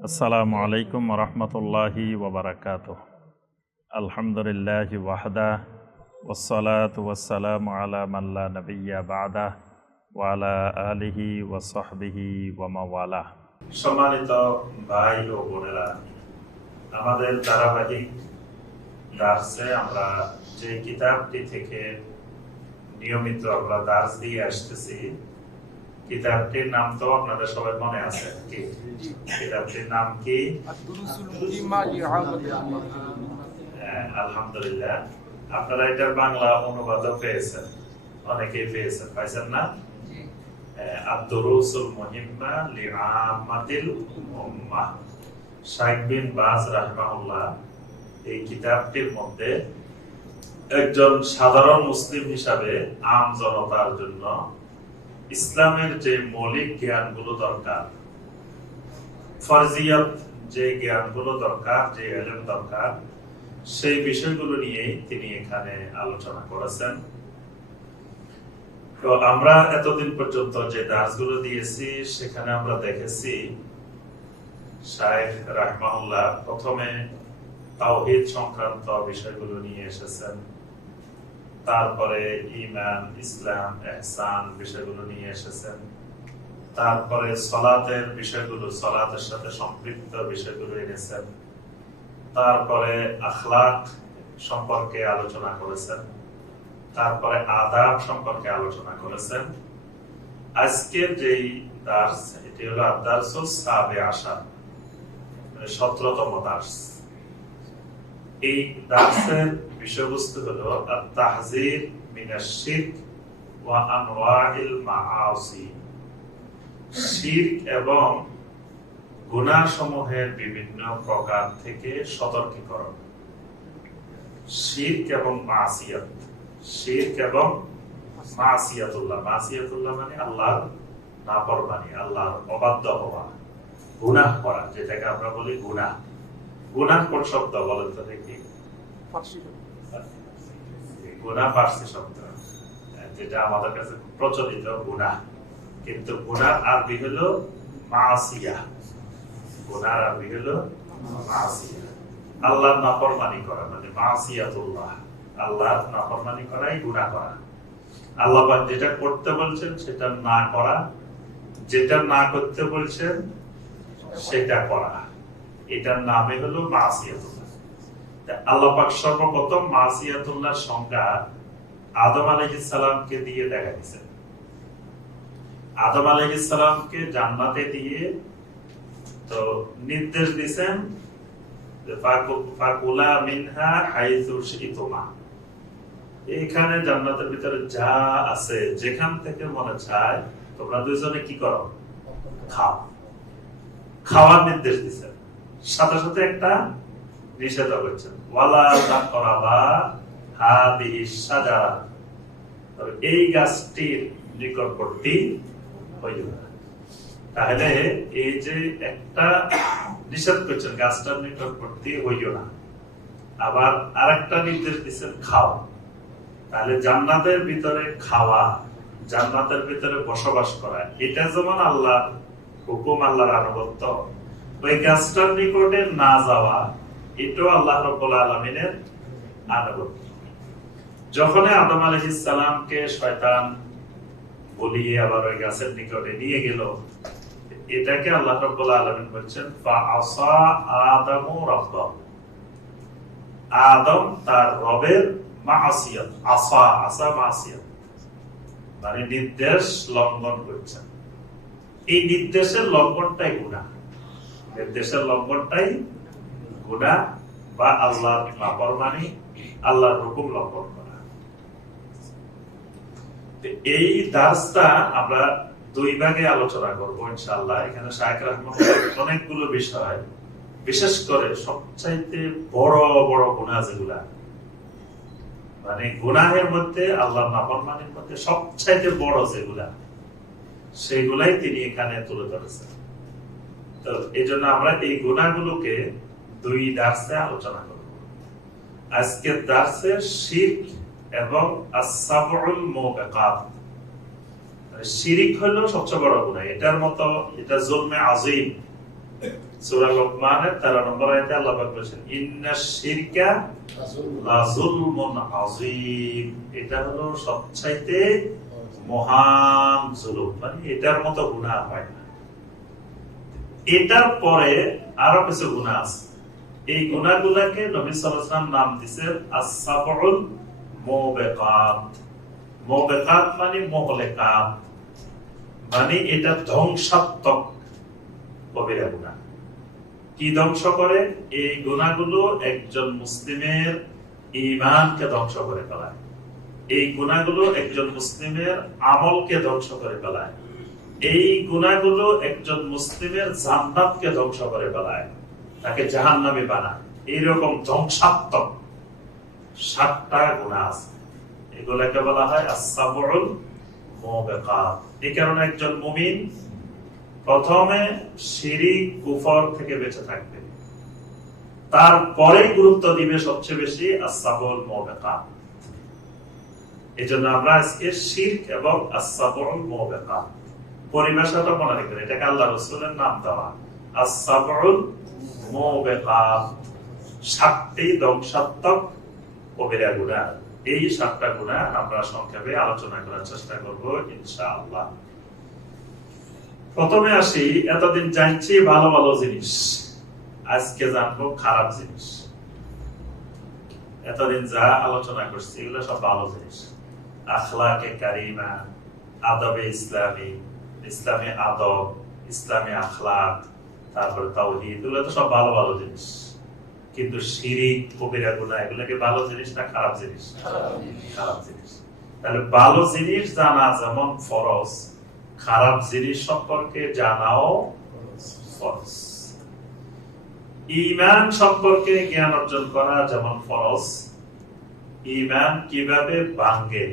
আসসালামু আলাইকুম রহমতুল্লাহি ওবরাকাত আলহামদুলিল্লাহ ওয়াহদা ওসলাত ওয়াসালাম আলা মাল্লা নবিয়া বাদা ওয়ালা আলিহি ওয়াসহবিহি ওয়ামাওয়ালা সম্মানিত ভাই ও বোনেরা, আমাদের ধারাবাহিক দার্সে আমরা যে কিতাবটি থেকে নিয়মিত আমরা দার্স দিয়ে আসতেছি কিতাবটির নাম তো আপনাদের সবাই মনে আছে। কিতাবটির নাম কি? হ্যাঁ, আলহামদুলিল্লাহ। আপনারা এটার বাংলা অনুবাদ পেয়েছেন। অনেকেই পেয়েছেন, পাইছেন না? হ্যাঁ, লিআমাতিল উম্মাহ। শাইখ বিন বাজ এই কিতাবটির মধ্যে একজন সাধারণ মুসলিম হিসাবে আম জনতার জন্য ইসলামের যে মৌলিক জ্ঞানগুলো দরকার, ফরজিয়াত যে জ্ঞানগুলো দরকার, যে এলেম দরকার, সেই বিষয়গুলো নিয়েই তিনি এখানে আলোচনা করেছেন। তো আমরা এতদিন পর্যন্ত যে দাসগুলো দিয়েছি, সেখানে আমরা দেখেছি, শায়েখ রাহমাহুল্লাহ প্রথমে তাওহীদ সংক্রান্ত বিষয়গুলো নিয়ে এসেছেন। তারপরে ইমান ইসলাম, এহসান বিষয়গুলো নিয়ে এসেছেন। তারপরে সলাতের বিষয়গুলো, সলাতের সাথে সম্পৃক্ত বিষয়গুলো এনেছেন। তারপরে আখলাক সম্পর্কে আলোচনা করেছেন। তারপরে আদাব সম্পর্কে আলোচনা করেছেন। আজকের যেই দার্স, এটি হলো আদার্স সাবে আসা সতেরোতম দার্স। এই দার্সের বিষয়বস্তু হলো তাহজির মিনাশ ওয়া বিভিন্ন প্রকার থেকে সতর্কীকরণ। শিরক এবং মাসিয়াত। শিরক এবং মাসিয়াতুল্লাহ। মাসিয়াতুল্লাহ মানে আল্লাহর নাফরমানি, আল্লাহর অবাধ্য হওয়া, গুনাহ করা, যেটাকে আমরা বলি গুনাহ। গুনাহ কোন শব্দ বলেন তো দেখি। গুনাহ ফার্সি শব্দ। যেটা আমাদের কাছে প্রচলিত গুনাহ। কিন্তু গুনাহ আরবি মাসিয়া। গুনাহ আরবি মাসিয়া। নাফরমানি করা মানে মাসিয়াতুল্লাহ। নাফরমানি করাই গুনাহ করা। আল্লাহ যেটা করতে বলছেন, সেটা না করা। যেটা না করতে বলছেন, সেটা করা। এটার নামে হলো মাসিয়াতুল্লাহ। আল্লাহ পাক সর্বপ্রথম মাসিয়াতুল্লাহ সংজ্ঞা আদম আলাইহিস সালামকে দিয়ে দেখা দিয়েছেন আদম আলাইহিস সালামকে জান্নাতে দিয়ে তো নির্দেশ দিয়েছেন ফাকুলা মিনহা হাইসু শিতুমা। এখানে জান্নাতের ভিতরে যা আছে যেখান থেকে মনে চায় তোমরা দুইজনে কি করো? খাও। খাওয়ার নির্দেশ দিচ্ছেন সাথে সাথে একটা নিষেধ করছেন। এই গাছটির নিকটবর্তী হইল তাহলে এই যে একটা নিষেধ করছেন, গাছটার নিকটবর্তী হইও না। আবার আরেকটা নির্দেশ দিচ্ছেন, খাও। তাহলে জান্নাতের ভিতরে খাওয়া, জান্নাতের ভিতরে বসবাস করা, এটা যেমন আল্লাহ হুকুম, আল্লাহর আনুগত্য, ওই গাছটার নিকটে না যাওয়া এটাও আল্লাহ রব্বুল আলমিনের আনুগত্য। যখন আদম আলহিস সালামকে শয়তান বলিয়ে আবার ওই গাছের নিকটে নিয়ে গেল, এটাকে আল্লাহ রব্বুল আলমিন বলছেন আদম তার রবের মাসিয়াত, আসা আসা মাসিয়াত মানে নির্দেশ লঙ্ঘন করছেন। এই নির্দেশের লঙ্ঘনটাই গুণা নির্দেশের লঙ্ঘনটাই গুণা বা আল্লাহর নাফরমানি, আল্লাহর হুকুম লঙ্ঘন করা। এই দাসটা আমরা দুই ভাগে আলোচনা করব ইনশাআল্লাহ। এখানে শাহেক রহমতুল্লাহ অনেকগুলো বিষয়, বিশেষ করে সবচাইতে বড় বড় গুণা যেগুলা। মানে গুনাহের মধ্যে আল্লাহ নাফরমানির মধ্যে সবচাইতে বড় যেগুলা, সেগুলাই তিনি এখানে তুলে ধরেছেন। তো এই জন্য আমরা এই গুণাগুলোকে দুই দার্সে আলোচনা করব। আজকের দার্সে শিখ এবং আসাবুল মুবিকাত। শিরিক হলো সবচেয়ে বড় গুনাহ। এটার মতো এটা জন্মে আজিম সূরা লোকমানের 13 নম্বর আয়াতে আল্লাহ পাক বলেছেন, ইন্না শিরকা লাযুলমুন আযীম। এটা হলো সবচাইতে মহান জুলুম। মানে এটার মতো গুনাহ হয় না। এটার পরে আরও কিছু গুনাহ আছে। এই গুনাহগুলোকে নবী ওয়াসাল্লাম নাম দিয়েছেন আস-সাবউল মুবিকাত। মুবিকাত মানে মুহলিকাত। মানে এটা ধ্বংসাত্মক কবিরা গুনাহ কি ধ্বংস করে? এই গুণাগুলো একজন মুসলিমের ইমানকে ধ্বংস করে ফেলায়। এই গুণাগুলো একজন মুসলিমের আমলকে ধ্বংস করে ফেলায়। এই গুণাগুলো একজন মুসলিমের জান্নাতকে ধ্বংস করে ফেলায়। তাকে জাহান্নামে বানায় এইরকম ধ্বংসাত্মক সাতটা গুণা আছে। এগুলাকে বলা হয় আসাবুল মুবিকাত এই কারণে একজন মুমিন প্রথমে শিরিক, কুফর থেকে বেঁচে থাকবে। তারপরে গুরুত্ব দিবে সবচেয়ে বেশি আসাবল মবেকা। এই জন্য আমরা আজকে শির্ক এবং আসাবল মবেকা। পরিভাষাটা মনে রাখবেন, এটাকে আল্লাহ রসুলের নাম দেওয়া। আসাবল সাতটি গুণা। এই সাতটা গুণা আমরা সংক্ষেপে আলোচনা করার চেষ্টা করব, ইনশাআল্লাহ। প্রথমে আসি, এতদিন জানছি ভালো ভালো জিনিস, আজকে জানব খারাপ জিনিস। এতদিন যা আলোচনা করছি, এগুলো সব ভালো জিনিস। আখলাকে কারিমা, আদবে ইসলামী ইসলামী আদব, ইসলামী আখলাক তারপরে তাওহীদ, এগুলো তো সব ভালো ভালো জিনিস। কিন্তু শিরিক, কবিরা গুনাহ এগুলো কি ভালো জিনিস না খারাপ জিনিস? খারাপ জিনিস। তাহলে ভালো জিনিস জানা যেমন ফরজ, খারাপ জিনিস সম্পর্কে জানাও ফরজ। ইমান সম্পর্কে জ্ঞান অর্জন করা যেমন ফরজ ইমান কীভাবে ভাঙ্গে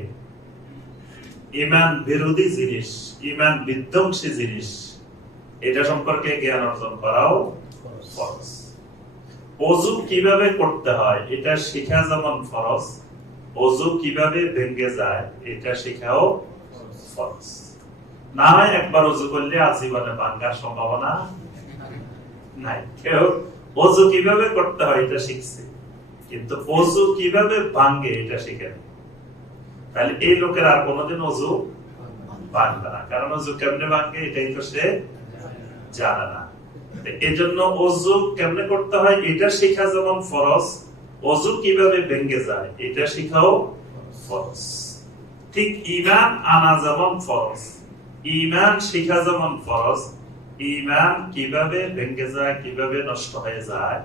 ইমান বিরোধী জিনিস ইমান বিধ্বংসী জিনিস এটা সম্পর্কে জ্ঞান অর্জন করাও ফরজ। অজু কীভাবে করতে হয় এটা শেখা যেমন ফরজ অজু কীভাবে ভেঙ্গে যায় এটা শেখাও ফরজ। না হয় একবার অজু করলে আজীবনে ভাঙ্গার সম্ভাবনা নাই। কেউ অজু কীভাবে করতে হয় এটা শিখছে। কিন্তু অজু কীভাবে ভাঙ্গে এটা শিখে তাহলে এই লোকের আর কোনোদিন অজু ভাঙবে না। কারণ অজু কেমনে ভাঙ্গে এটাই তো সে জানে না। এই জন্য অজু কেমনে করতে হয়? এটা শেখা যেমন ফরজ অজু কীভাবে ভেঙ্গে যায়, এটা শেখাও ঠিক ইমান আনা যেমন ইমান শেখা যেমন ইমান কীভাবে ভেঙ্গে যায়, কীভাবে নষ্ট হয়ে যায়,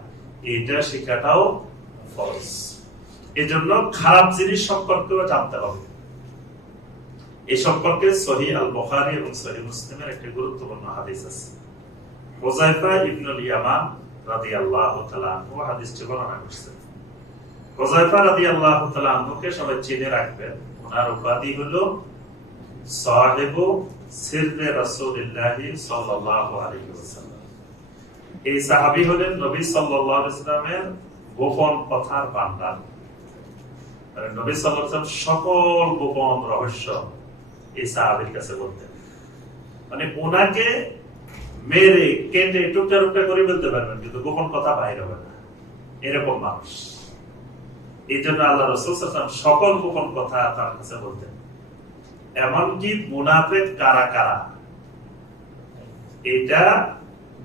এটা শেখাটাও এজন্য খারাপ জিনিস সম্পর্কেও জানতে হবে। এই সম্পর্কে সহি আল বখারি এবং সহি মুসলিমের একটি গুরুত্বপূর্ণ হাদিস আছে। ইবনুল ইয়ামান হাদিসটি বর্ণনা সবাই চিনে রাখবেন ওনার উপাধি হলো সাহেবু সিররে সাল্লাল্লাহু আলাইহি ওয়াসাল্লাম। এই সাহাবী হলেন নবী সাল্লাল্লাহু আলাইহি ওয়াসাল্লামের গোপন কথার ভান্ডার আর নবী সাল্লাল্লাহু সকল গোপন রহস্য এই সাহাবীর কাছে বলতেন। মানে ওনাকে মেরে কেটে টুকটা টুকটা করে ফেলতে পারবেন, কিন্তু গোপন কথা বাইরে হবে না। এরকম মানুষ। এই জন্য আল্লাহ রসুল সকল গোপন কথা তার কাছে বলতেন। এমনকি মুনাফেক কারা কারা? এটা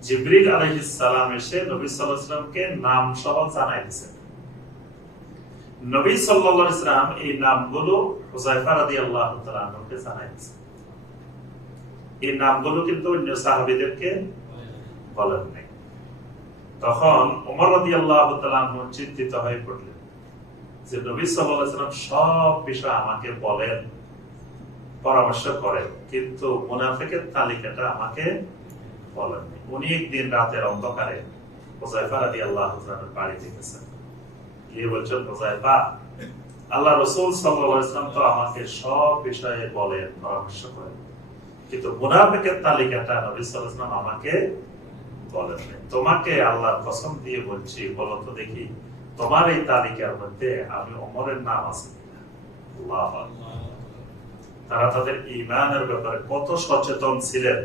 জিবরিল আলাইহিস সালাম এসে নবী সাল্লামকে নাম সহ জানাই দিয়েছেন। নবী সাল্লাল্লাহু আলাইহি সাল্লাম এই নামগুলো রাদিয়াল্লাহু তাআলা আনহুকে জানাই দিয়েছেন। এই নামগুলো কিন্তু অন্য সাহাবীদেরকে বলেন নাই। তখন তাআলা চিন্তিত হয়ে পড়লেন যে নবী সাল্লাম সব বিষয় আমাকে বলেন, পরামর্শ করেন, কিন্তু মুনাফিকের তালিকাটা আমাকে বলেননি উনি একদিন রাতের অন্ধকারে হোজাইফা রাদিয়াল্লাহু তাআলার বাড়িতে গেছেন গিয়ে বলছেন হোজাইফা আল্লাহ রসুল সাল্লাল্লাহু আলাইহি সাল্লাম তো আমাকে সব বিষয়ে বলেন, পরামর্শ করেন। কিন্তু মুনাফিকের তালিকাটা নবী সাল্লাল্লাহু আমাকে বলেননি তোমাকে আল্লাহর কসম দিয়ে বলছি, বলো তো দেখি, তোমার এই তালিকার মধ্যে আমি ওমরের নাম আছে আল্লাহু। তারা তাদের ইমানের ব্যাপারে কত সচেতন ছিলেন।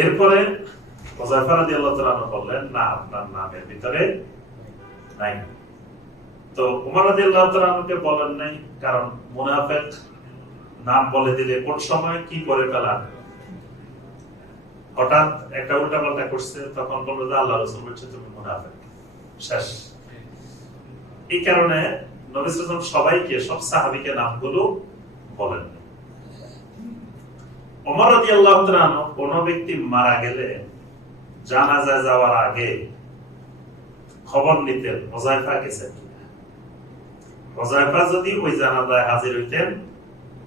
এরপরে বললেন, না, আপনার নামের ভিতরে নাই। তো উমর তাআলা আনহুকে বলেন নাই, কারণ মুনাফিক নাম বলে দিলে কোন সময় কি করে ফেলা? হঠাৎ একটা উল্টা পাল্টা করছে তখন বলল যে আল্লাহ রসুল বলছে, তুমি মুনাফিক। শেষ। এই কারণে নবী সবাইকে, সব সাহাবীকে নামগুলো বলেন। রাদিয়াল্লাহু তাআলা কোন ব্যক্তি মারা গেলে জানাজা যাওয়ার আগে খবর নিতেন হোজাইফা গেছেন কিনা? হোজাইফা যদি ওই জানাজায় হাজির হইতেন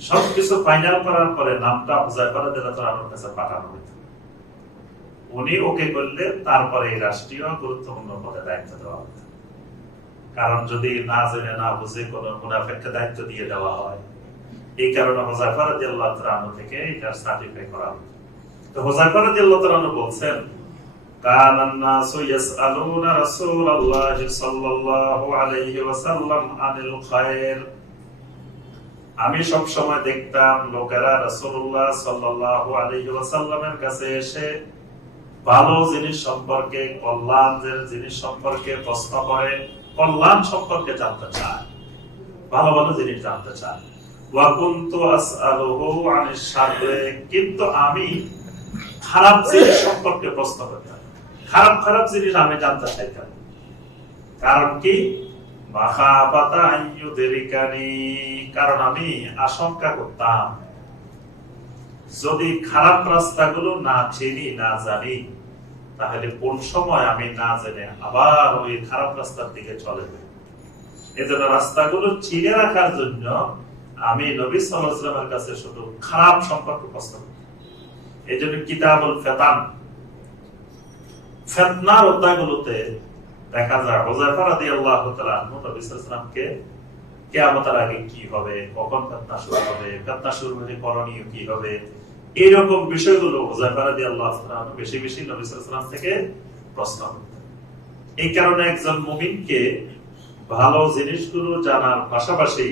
সবকিছু ফাইনাল করার পরে নামটা হুজাইফা রাদিয়াল্লাহু তাআলার কাছে পাঠানো হতো উনি ওকে করলে তারপরে এই রাষ্ট্রীয় গুরুত্বপূর্ণ পদে দায়িত্ব দেওয়া হতো কারণ যদি না জেনে না বুঝে কোন মুনাফিককে দায়িত্ব দিয়ে দেওয়া হয় এই কারণে হুজাইফা রাদিয়াল্লাহু তাআলা থেকে এটার সার্টিফাই করা হতো তো হুজাইফা রাদিয়াল্লাহু তাআলা বলছেন كان الناس يسألون رسول الله صلى الله عليه وسلم عن الخير আমি সব সময় দেখতাম লোকেরা রাসূলুল্লাহ সাল্লাল্লাহু আলাইহি ওয়াসাল্লামের কাছে এসে ভালো জিনিস সম্পর্কে, কল্যাণের জিনিস সম্পর্কে প্রশ্ন করে, কল্যাণ সম্পর্কে জানতে চায়, ভালো ভালো জিনিস জানতে চায়। কুনতু আমি খারাপ জিনিস সম্পর্কে প্রশ্ন করতাম। খারাপ খারাপ জিনিস আমি জানতে চাইতাম। কারণ কি? কারণ আমি আশঙ্কা করতাম। যদি খারাপ রাস্তাগুলো না চিনি, না জানি, তাহলে কোন সময় আমি না জেনে আবার ওই খারাপ রাস্তার দিকে চলে যাই। এজন্য রাস্তাগুলো চিনে রাখার জন্য আমি নবী সাল্লামের কাছে শুধু খারাপ সম্পর্ক করতাম এই জন্য কিতাবুল ফেতান, ফেতনার অধ্যায়গুলোতে দেখা যায়। হোজাইফা রাদিয়াল্লাহু তাআলা নবী সাল্লাল্লাহু কিয়ামতের আগে কি হবে? কখন ফেতনা শুরু হবে? ফেতনা শুরু হলে করণীয় কি হবে? বিষয়গুলো রাদিয়াল্লাহু তাআলা বেশি বেশি নবী সাল্লাল্লাহু থেকে প্রশ্ন এই কারণে একজন মুমিনকে ভালো জিনিসগুলো জানার পাশাপাশি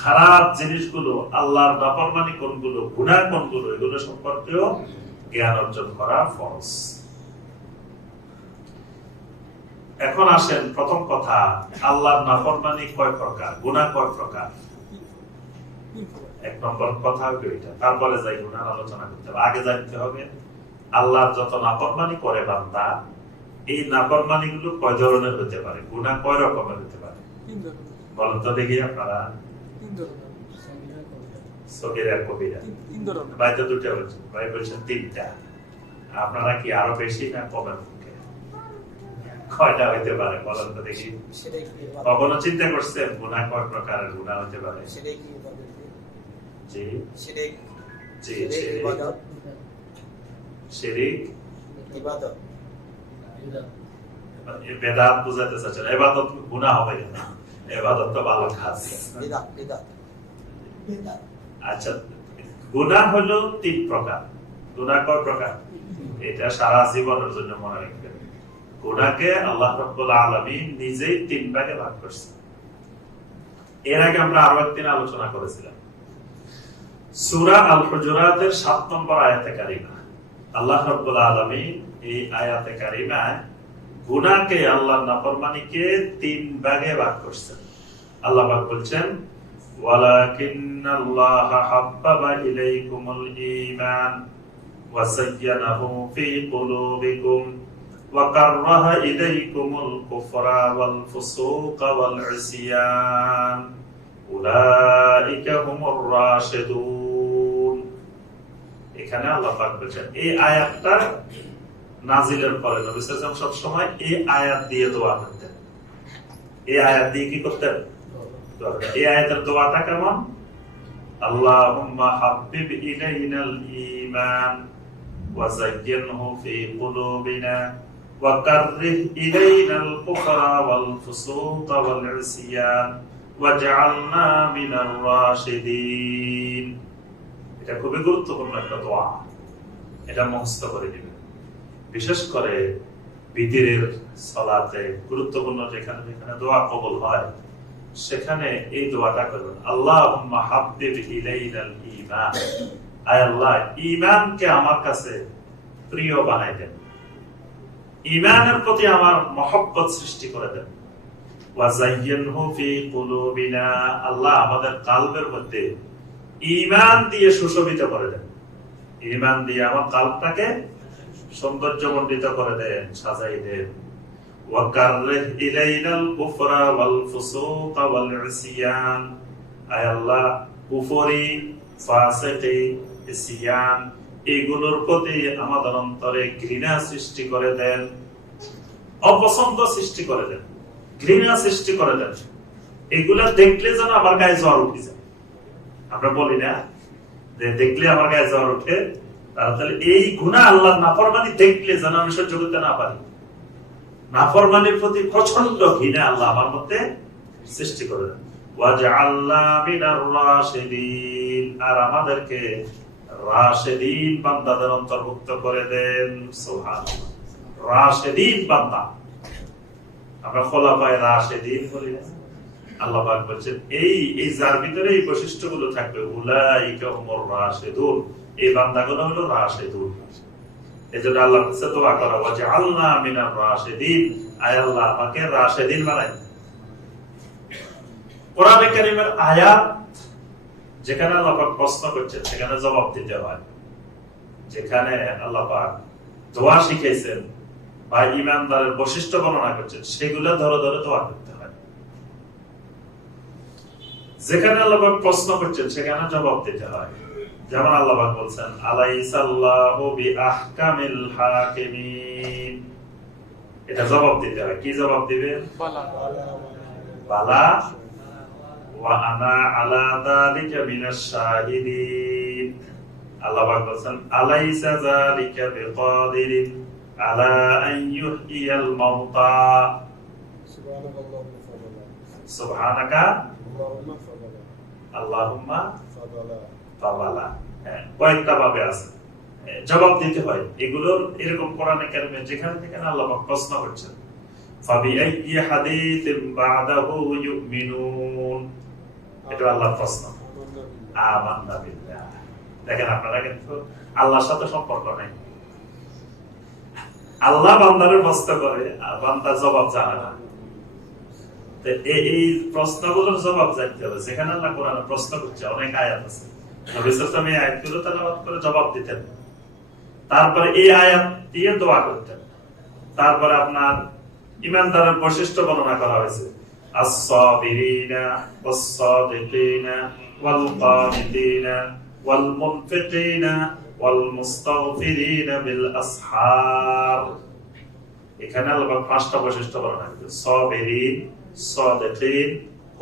খারাপ জিনিসগুলো, আল্লাহর নাফরমানি কোনগুলো, গুনাহ কোনগুলো, এগুলো সম্পর্কেও জ্ঞান অর্জন করা ফরজ। এখন আসেন প্রথম কথা আল্লাহর নাফরমানি কয় প্রকার? গুনাহ কয় প্রকার? এক নম্বর কথা হলো এটা। তারপরে যাই গুনার আলোচনা করতে হবে। আগে জানতে হবে আল্লাহর যত নাফরমানি করে বান্দা এই নাফরমানি গুলো কয় ধরনের হতে পারে? গুনাহ কয় রকমের হতে পারে? বলেন তো দেখি আপনারা। সগিরা কবিরা। দুটো ভাই বলছেন তিনটা। আপনারা কি আরও বেশি না কমের? কয়টা হইতে পারে বলেন তো দেখি। কখনো চিন্তা করছেন গুণা কয় প্রকারের গুণা হতে পারে? সেটাই কি ইবাদত? জি। জি শিরিক ইবাদত? বেদাত বুঝাতে চাচ্ছেন এবাদত গুণা হবে না এবাদত তো ভালো কাজ। বিদাত বিদাত। বিদাত। আচ্ছা গুণা হলো তিন প্রকার। গুণা কয় প্রকার? এটা সারা জীবনের জন্য মনে রাখবেন। গোড়াকে আল্লাহ আলমিন নিজেই তিন ভাগে ভাগ করছে এর আগে আমরা আরও একদিন আলোচনা করেছিলাম। সুরা আল হজুরাতের সাত নম্বর আয়াতে কারিমা। আল্লাহ রব্বুল আলমী এই আয়াতে কারিমায় গুনাকে আল্লাহ নাফরমানিকে তিন ভাগে ভাগ করছেন। আল্লাহ পাক বলছেন ওয়ালাকিন আল্লাহ হাব্বাবা ইলাইকুমুল ঈমান ওয়া সায়্যানাহু ফি وكره إليكم الكفر والفسوق والعصيان أولئك هم الراشدون এখানে আল্লাহ পাক বলছেন এই আয়াতটা নাজিলের পরে নবী সাল্লাল্লাহু সব সময় এই আয়াত দিয়ে দোয়া করতেন এই আয়াত দিয়ে কি করতেন এই আয়াতের দোয়াটা কেমন আল্লাহুম্মা হাব্বিব ইলাইনাল ঈমান ওয়া যায়্যিনহু ফি কুলুবিনা وكره إلينا الكفر والفسوق والعصيان واجعلنا من الراشدين এটা খুবই গুরুত্বপূর্ণ একটা দোয়া এটা মুখস্থ করে দিবেন বিশেষ করে বিদিরের সলাতে গুরুত্বপূর্ণ যেখানে যেখানে দোয়া কবুল হয় সেখানে এই দোয়াটা করবেন আল্লাহ হাব্বিব ইলাইনাল ঈমান আয় আল্লাহ ঈমানকে আমার কাছে প্রিয় বানাই দেন ঈমানের প্রতি আমার মহব্বত সৃষ্টি করে দেন। আল্লাহ আমাদের কালবের মধ্যে ঈমান দিয়ে সুশোভিত করে দেন। ঈমান দিয়ে আমার কালবটাকে সৌন্দর্যমণ্ডিত করে দেন, সাজাই দেন। আয় আল্লাহ, কুফরি, ফাসিকি এগুলোর প্রতি আমাদের অন্তরে ঘৃণা সৃষ্টি করে দেন, অপছন্দ সৃষ্টি করে দেন, ঘৃণা সৃষ্টি করে দেন। এগুলা দেখলে যেন আমার গায়ে জ্বর উঠে যায়। আমরা বলি না, যে দেখলে আমার গায়ে জ্বর ওঠে তাহলে এই গুণা আল্লাহ নাফরমানি দেখলে যেন আমি সহ্য করতে না পারি। নাফরমানির প্রতি প্রচণ্ড ঘৃণা আল্লাহ আমার মধ্যে সৃষ্টি করে দেন। আর আমাদেরকে রাশেদিন বান্দাদের অন্তর্ভুক্ত করে দেন, সুবহানাল্লাহ। রাশেদিন বান্দা। আমরা খোলাফায়ে রাশেদিন বলি আল্লাহ পাক বলছেন, এই এই যার ভিতরে এই বৈশিষ্ট্যগুলো থাকবে, উলাইকা হুমুর রাশিদুন। এই বান্দাগুলো হলো রাশেদুন। এজন্য আল্লাহর কাছে দোয়া করা, ওয়াজআলনা মিনার রাশিদিন। আয় আল্লাহ আমাকে রাশেদিন বানাই। কোরআনে কারীমের আয়াত যেখানে আল্লাহ পাক প্রশ্ন করছেন সেখানে জবাব দিতে হয়। যেখানে আল্লাহ পাক দোয়া শিখাইছেন বা ইমানদারের বৈশিষ্ট্য বর্ণনা করছেন সেগুলো ধরে ধরে দোয়া করতে হয়। যেখানে আল্লাপাক প্রশ্ন করছেন সেখানে জবাব দিতে হয়। যেমন আল্লাপাক বলছেন আলাইসাল্লাহু বিআহকামিল হাকিমিন। এটা জবাব দিতে হয়। কি জবাব দিবেন? বালা। হ্যাঁ, ভাবে আছে। হ্যাঁ, জবাব দিতে হয়। এগুলোর এরকম পড়ানো কেন যেখানে থেকে আল্লাহ প্রশ্ন করছেন। ফাবি আইয়ি বাদাহু ইউমিনুন? এটা আল্লাহর প্রশ্ন। দেখেন আপনারা কিন্তু আল্লাহর সাথে সম্পর্ক নেই। আল্লাহ বান্দারের প্রশ্ন করে জবাব জানে না। এই প্রশ্নগুলোর জবাব জানতে হবে। প্রশ্ন করছে, অনেক আয়াত আছে। নবী আয়াতগুলো করে জবাব দিতেন। তারপরে এই আয়াত দিয়ে দোয়া করতেন। তারপরে আপনার ইমানদারের বৈশিষ্ট্য বর্ণনা করা হয়েছে। Was-sadiqina wal-qanitina wal-munfiqina wal-mustaghfirina bil ashar এখানে আল্লাহ পাঁচটা বৈশিষ্ট্য বর্ণনা করেছে সাবিরিন সাদিকিন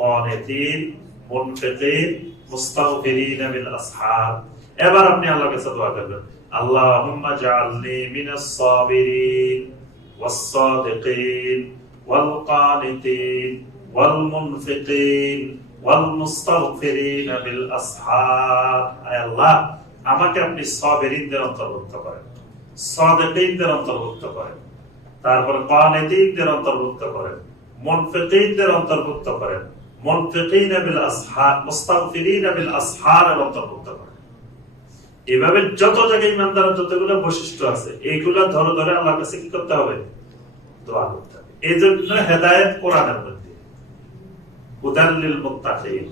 কানিতিন মুনফিকিন মুস্তাগফিরিন বিল আসহার এবার আপনি আল্লাহর কাছে দোয়া করবেন। আল্লাহুম্মা জাআলনি মিনাস সাবিরিন ওয়াস সাদিকিন ওয়াল কানিতিন। আসহার আয় আল্লাহ, আমাকে আপনি সাবিরিনদের অন্তর্ভুক্ত করেন। সাদিকিনদের অন্তর্ভুক্ত করেন। তারপর কানিতিনদের অন্তর্ভুক্ত করেন। অন্তর্ভুক্ত করেন। মুনফিকিন আসহার আসহার অন্তর্ভুক্ত করেন। এভাবে যত জায়গায় যতগুলো বৈশিষ্ট্য আছে, এইগুলা ধরে ধরে আল্লাহর কাছে কি করতে হবে? দোয়া করতে হবে। এই জন্য হেদায়েত কোরআনের মধ্যে হুদাল্লিল মুত্তাকিন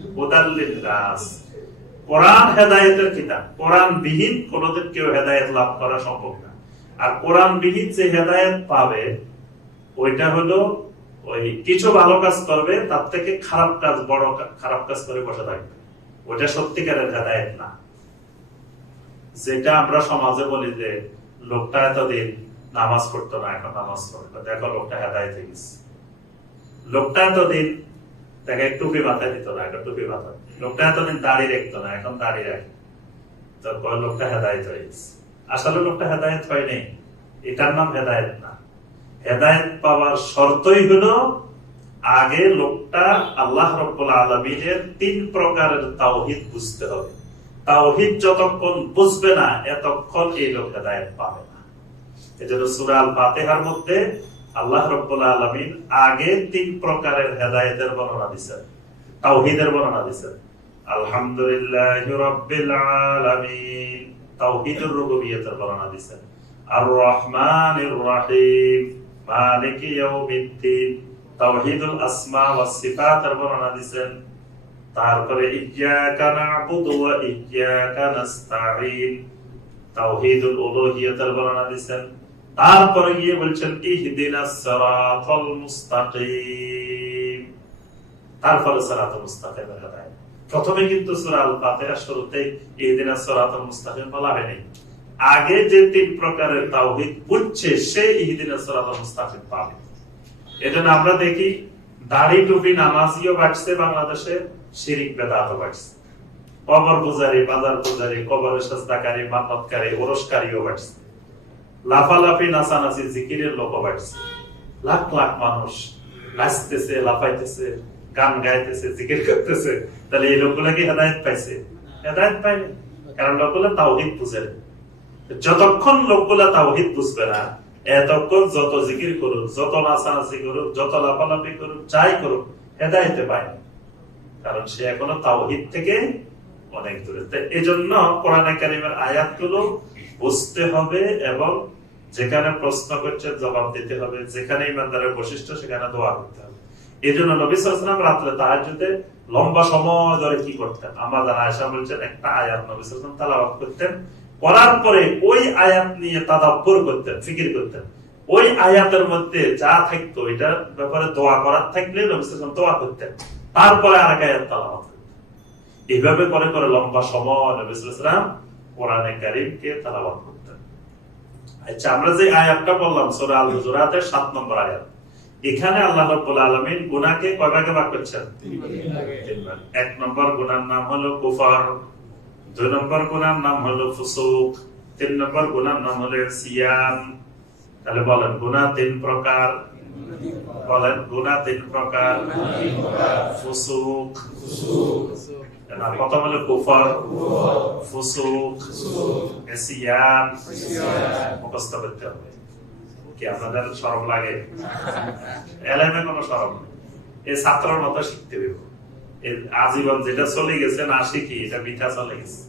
কেউ লাভ করা সম্ভব না। আর যে পাবে, ওইটা হলো ওই কিছু ভালো কাজ করবে, তার থেকে খারাপ কাজ, বড় খারাপ কাজ করে বসে থাকবে। সত্যিকারের হেদায়েত না। যেটা আমরা সমাজে বলি যে, লোকটা এতদিন নামাজ পড়তো না, এখন নামাজ পড়তো দেখো লোকটা হেদায়েত লোকটা এতদিন তাকে টুপি মাথায় দিত না এখন টুপি মাথা লোকটা এতদিন দাড়ি রাখতো না, এখন দাড়ি রাখে। তো কয় লোকটা হেদায়েত হয়ে গেছে। আসলে লোকটা হেদায়েত হয়নি এটার নাম হেদায়েত না। হেদায়েত পাওয়ার শর্তই হলো, আগে লোকটা আল্লাহ রব্বুল আলমিনের তিন প্রকারের তাওহিদ বুঝতে হবে। তাওহিদ যতক্ষণ বুঝবে না, এতক্ষণ এই লোক হেদায়েত পাবে না। এজন্য সূরা আল ফাতিহার মধ্যে আল্লাহ রব্বুল আলামিন আগে তিন প্রকারের হেদায়েতের বর্ণনা দিয়েছেন তাওহীদের বর্ণনা দিয়েছেন আলহামদুলিল্লাহি রাব্বিল আলামিন। তাওহীদুর রুবুবিয়্যতের বর্ণনা দিয়েছেন আর রহমানির রহিম। মালিকি ইয়াউমিদ্দিন। তাওহীদুল আসমা ওয়াস সিফাতের বর্ণনা দিয়েছেন তারপরে ইয়্যাকা না'বুদু ওয়া ইয়্যাকা নাস্তাঈন। তাওহীদুল উলুহিয়্যতের বর্ণনা দিয়েছেন তারপরে গিয়ে বলছেন ইহদিনাস সিরাতাল মুস্তাকিম। তারপরে প্রথমে কিন্তু বলা হয়নি। আগে যে তিন প্রকারের তাওহীদ বুঝছে সে ইহদিনাস সিরাতাল মুস্তাকিম পাবে। এজন্য আমরা দেখি, দাড়ি টুপি নামাজিও বাড়ছে বাংলাদেশে, শিরিক বেদাতও বাড়ছে। কবর পূজারি, বাজার পূজারি, কবরের সাজদাকারী, মান্নতকারী, ওরসকারীও বাড়ছে। লাফালাফি, নাচানাচি, জিকিরের লোক বাড়ছে লাখ লাখ মানুষ নাচতেছে, লাফাইতেছে, গান গাইতেছে, জিকির করতেছে। তাহলে এই লোকগুলা কি হেদায়ত পাইছে। হেদায়ত পায়নি কারণ লোকগুলা তাওহিদ বুঝে। যতক্ষণ লোকগুলা তাওহিদ বুঝবে না, এতক্ষণ যত জিকির করুক, যত নাচানাচি করুক, যত লাফালাফি করুক, যাই করুক, হেদায়তে পায়নি কারণ সে এখনও তাওহিদ থেকে অনেক দূরে। এই জন্য কোরআনে কারিমের আয়াতগুলো বুঝতে হবে এবং যেখানে প্রশ্ন করছে জবাব দিতে হবে, যেখানে ইমানদারের বৈশিষ্ট্য সেখানে দোয়া করতে হবে। এই জন্য নবী সাল্লাম রাত্রে তাহাজুদে লম্বা সময় ধরে কি করতেন? আমরা যারা আয়সা বলছেন, একটা আয়াত নবী সাল্লাম তালাবাদ করতেন। করার পরে ওই আয়াত নিয়ে তাদাব্বর করতেন, ফিকির করতেন। ওই আয়াতের মধ্যে যা থাকতো, এটার ব্যাপারে দোয়া করার থাকলে নবী সাল্লাম দোয়া করতেন। তারপরে আর এক আয়াত তালাবাদ করতেন। এইভাবে করে করে লম্বা সময় নবী সাল্লাম কোরআনে কারিমকে তালাবাদ করতেন আচ্ছা আমরা যে আয়াতটা বললাম সূরা আল হুজুরাতের 7 নম্বর আয়াত এখানে আল্লাহ রাব্বুল আলামিন গুনাহকে কয় ভাগে ভাগ করছেন? এক নম্বর গুনার নাম হলো কুফর দুই নম্বর গুনার নাম হলো ফুসুক তিন নম্বর গুনার নাম হলো সিয়াম। তাহলে বলেন গুনাহ তিন প্রকার। বলেন গুনাহ তিন প্রকার। ফুসুক। প্রথম হলো কুফর ফুসুক সিয়াম মুখস্থ করতে হবে কি আপনাদের সরব লাগে কোনো সরব নেই ছাত্রের মতো শিখতে আজীবন যেটা চলে গেছে না শিখি এটা মিঠা চলে গেছে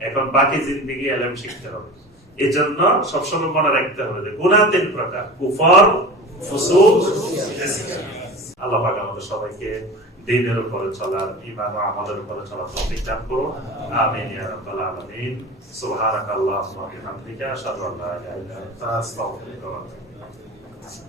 এখন বাকি জিন্দিগি এলএম শিখতে হবে এই জন্য সবসময় মনে রাখতে হবে যে গুণা তিন প্রকার কুফর ফুসুক আল্লাহ আমাদের সবাইকে দিনের উপরে চলার ইমান আমাদের উপরে চলার তৌফিক দান করুন আমিন। ইয়া রাব্বাল আলামিন। সুবহানাকাল্লাহুম্মা ওয়া বিহামদিকা আশহাদু আল্লা ইলাহা ইল্লা আনতা আস্তাগফিরুকা ওয়া আতুবু